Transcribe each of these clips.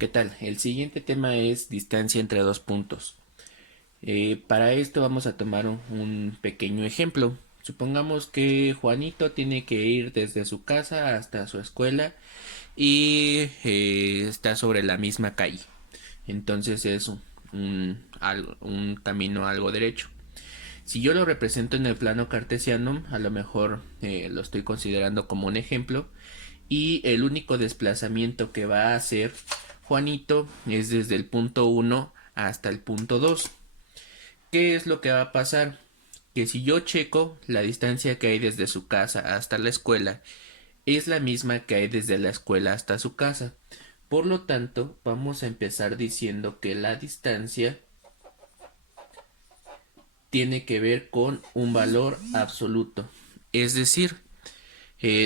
¿Qué tal? El siguiente tema es distancia entre dos puntos. Para esto vamos a tomar un pequeño ejemplo. Supongamos que Juanito tiene que ir desde su casa hasta su escuela y está sobre la misma calle. Entonces es un camino algo derecho. Si yo lo represento en el plano cartesiano, a lo mejor lo estoy considerando como un ejemplo, y el único desplazamiento que va a hacer Juanito es desde el punto 1 hasta el punto 2. ¿Qué es lo que va a pasar? Que si yo checo la distancia que hay desde su casa hasta la escuela es la misma que hay desde la escuela hasta su casa. Por lo tanto, vamos a empezar diciendo que la distancia tiene que ver con un valor absoluto. Es decir,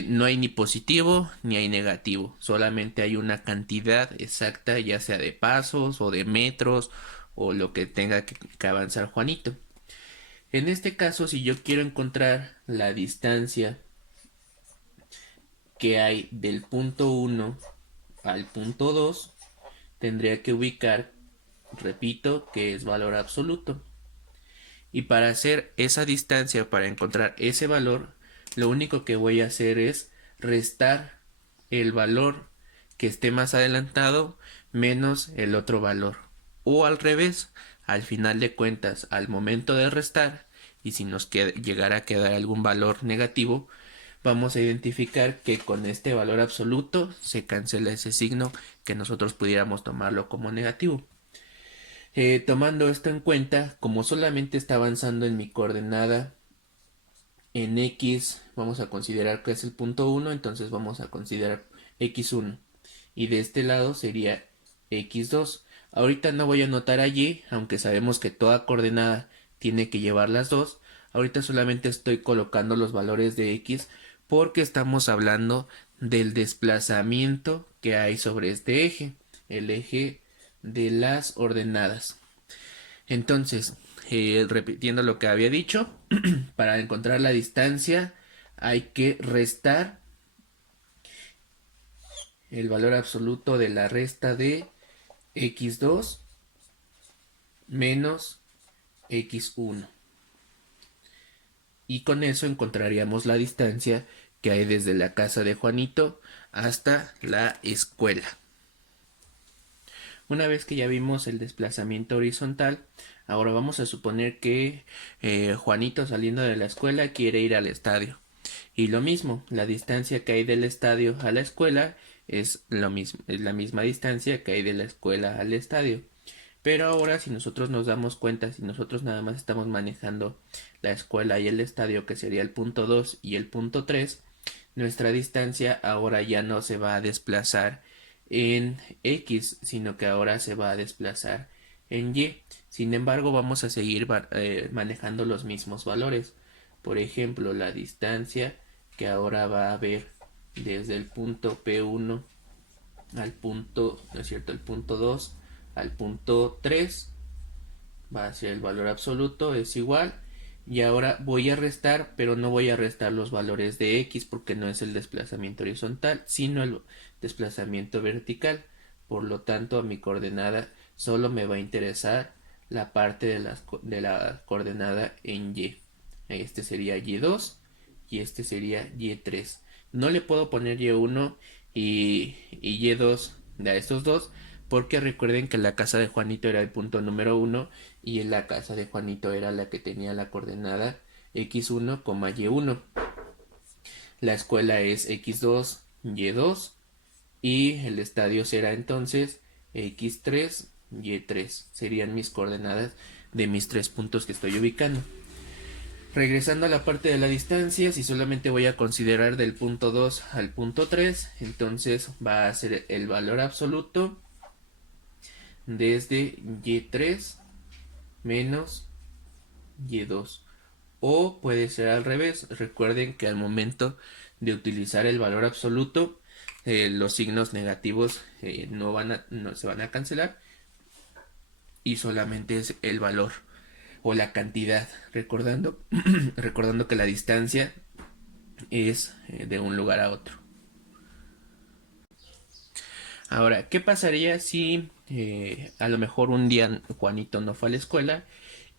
no hay ni positivo ni hay negativo, solamente hay una cantidad exacta, ya sea de pasos o de metros o lo que tenga que avanzar Juanito. En este caso, si yo quiero encontrar la distancia que hay del punto 1 al punto 2, tendría que ubicar, repito, que es valor absoluto. Y para hacer esa distancia, para encontrar ese valor, lo único que voy a hacer es restar el valor que esté más adelantado menos el otro valor. O al revés, al final de cuentas, al momento de restar, y si nos llegara a quedar algún valor negativo, vamos a identificar que con este valor absoluto se cancela ese signo que nosotros pudiéramos tomarlo como negativo. Tomando esto en cuenta, como solamente está avanzando en mi coordenada en X, vamos a considerar que es el punto 1, entonces vamos a considerar X1. Y de este lado sería X2. Ahorita no voy a anotar allí, aunque sabemos que toda coordenada tiene que llevar las dos. Ahorita solamente estoy colocando los valores de X porque estamos hablando del desplazamiento que hay sobre este eje, el eje de las ordenadas. Entonces, repitiendo lo que había dicho, para encontrar la distancia hay que restar el valor absoluto de la resta de x2 menos x1. Y con eso encontraríamos la distancia que hay desde la casa de Juanito hasta la escuela. Una vez que ya vimos el desplazamiento horizontal, ahora vamos a suponer que Juanito, saliendo de la escuela, quiere ir al estadio. Y lo mismo, la distancia que hay del estadio a la escuela es lo mismo, es la misma distancia que hay de la escuela al estadio. Pero ahora, si nosotros nos damos cuenta, si nosotros nada más estamos manejando la escuela y el estadio, que sería el punto 2 y el punto 3, nuestra distancia ahora ya no se va a desplazar en X, sino que ahora se va a desplazar en Y. Sin embargo, vamos a seguir manejando los mismos valores. Por ejemplo, la distancia que ahora va a haber desde el punto P1 al punto, ¿no es cierto?, el punto 2 al punto 3 va a ser el valor absoluto, es igual. Y ahora voy a restar, pero no voy a restar los valores de X porque no es el desplazamiento horizontal, sino el desplazamiento vertical. Por lo tanto, a mi coordenada solo me va a interesar la parte de la coordenada en Y. Este sería Y2 y este sería Y3. No le puedo poner Y1 y Y2 de estos dos porque recuerden que la casa de Juanito era el punto número 1 y en la casa de Juanito era la que tenía la coordenada x1, y1. La escuela es x2, y2 y el estadio será entonces x3, y3. Serían mis coordenadas de mis tres puntos que estoy ubicando. Regresando a la parte de la distancia, si solamente voy a considerar del punto 2 al punto 3, entonces va a ser el valor absoluto desde y3 menos y2. O puede ser al revés. Recuerden que al momento de utilizar el valor absoluto, los signos negativos no se van a cancelar y solamente es el valor o la cantidad. Recordando que la distancia es de un lugar a otro. Ahora, ¿qué pasaría si a lo mejor un día Juanito no fue a la escuela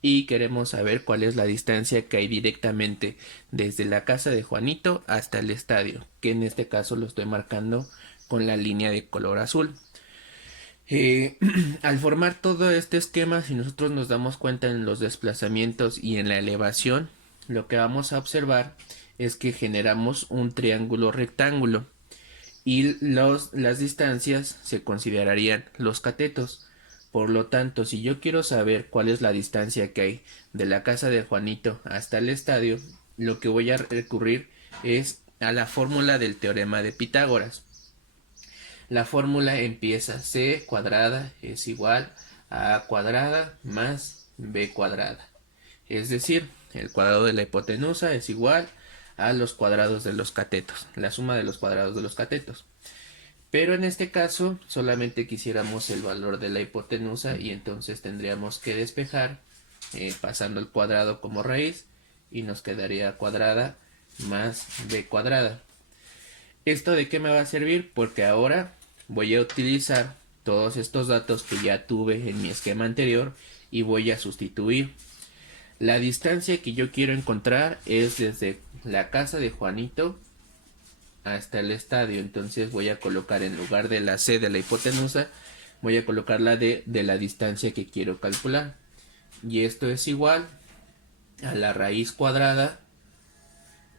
y queremos saber cuál es la distancia que hay directamente desde la casa de Juanito hasta el estadio, que en este caso lo estoy marcando con la línea de color azul? Eh, Al formar todo este esquema, si nosotros nos damos cuenta en los desplazamientos y en la elevación, lo que vamos a observar es que generamos un triángulo rectángulo y las distancias se considerarían los catetos. Por lo tanto, si yo quiero saber cuál es la distancia que hay de la casa de Juanito hasta el estadio, lo que voy a recurrir es a la fórmula del teorema de Pitágoras. La fórmula empieza: c cuadrada es igual a cuadrada más b cuadrada. Es decir, el cuadrado de la hipotenusa es igual a los cuadrados de los catetos, la suma de los cuadrados de los catetos. Pero en este caso solamente quisiéramos el valor de la hipotenusa y entonces tendríamos que despejar pasando el cuadrado como raíz y nos quedaría cuadrada más b cuadrada. ¿Esto de qué me va a servir? Porque ahora voy a utilizar todos estos datos que ya tuve en mi esquema anterior y voy a sustituir. La distancia que yo quiero encontrar es desde la casa de Juanito hasta el estadio. Entonces voy a colocar, en lugar de la c de la hipotenusa, voy a colocar la d de la distancia que quiero calcular. Y esto es igual a la raíz cuadrada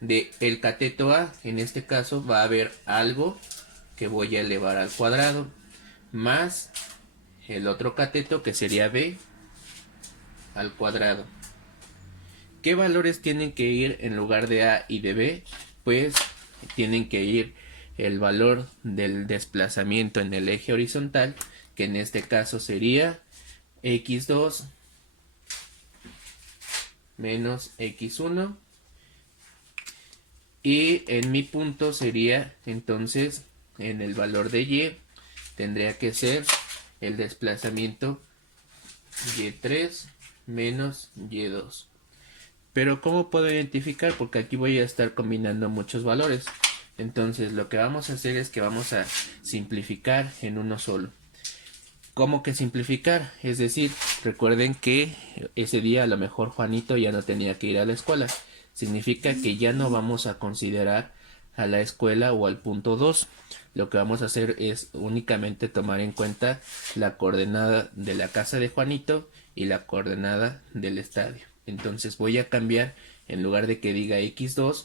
de el cateto A. En este caso va a haber algo que voy a elevar al cuadrado, más el otro cateto que sería b al cuadrado. ¿Qué valores tienen que ir en lugar de a y de b? Pues tienen que ir el valor del desplazamiento en el eje horizontal, que en este caso sería x2 menos x1, y en mi punto sería entonces, en el valor de y tendría que ser el desplazamiento y3 menos y2. Pero ¿cómo puedo identificar? Porque aquí voy a estar combinando muchos valores. Entonces lo que vamos a hacer es que vamos a simplificar en uno solo. ¿Cómo que simplificar? Es decir, recuerden que ese día a lo mejor Juanito ya no tenía que ir a la escuela. Significa que ya no vamos a considerar a la escuela o al punto 2. Lo que vamos a hacer es únicamente tomar en cuenta la coordenada de la casa de Juanito y la coordenada del estadio. Entonces voy a cambiar, en lugar de que diga x2,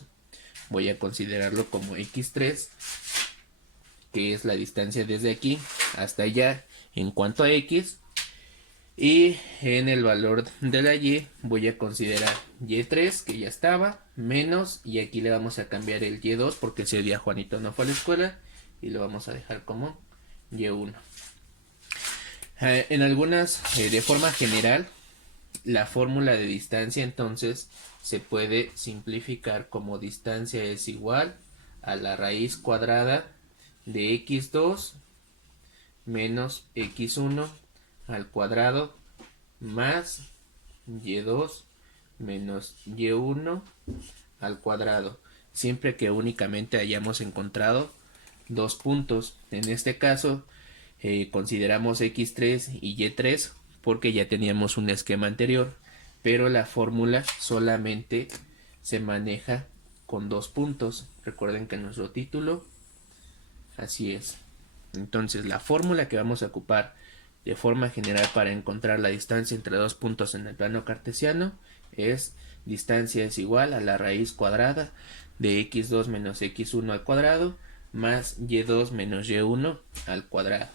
voy a considerarlo como x3, que es la distancia desde aquí hasta allá en cuanto a x. Y en el valor de la y voy a considerar y3, que ya estaba, menos, y aquí le vamos a cambiar el y2 porque ese día Juanito no fue a la escuela y lo vamos a dejar como y1. En algunas, de forma general, la fórmula de distancia entonces se puede simplificar como: distancia es igual a la raíz cuadrada de x2 menos x1 al cuadrado más y2 menos y1 al cuadrado, siempre que únicamente hayamos encontrado dos puntos. En este caso consideramos x3 y y3 porque ya teníamos un esquema anterior, pero la fórmula solamente se maneja con dos puntos. Recuerden que nuestro título así es. Entonces la fórmula que vamos a ocupar de forma general para encontrar la distancia entre dos puntos en el plano cartesiano es: distancia es igual a la raíz cuadrada de x2 menos x1 al cuadrado más y2 menos y1 al cuadrado.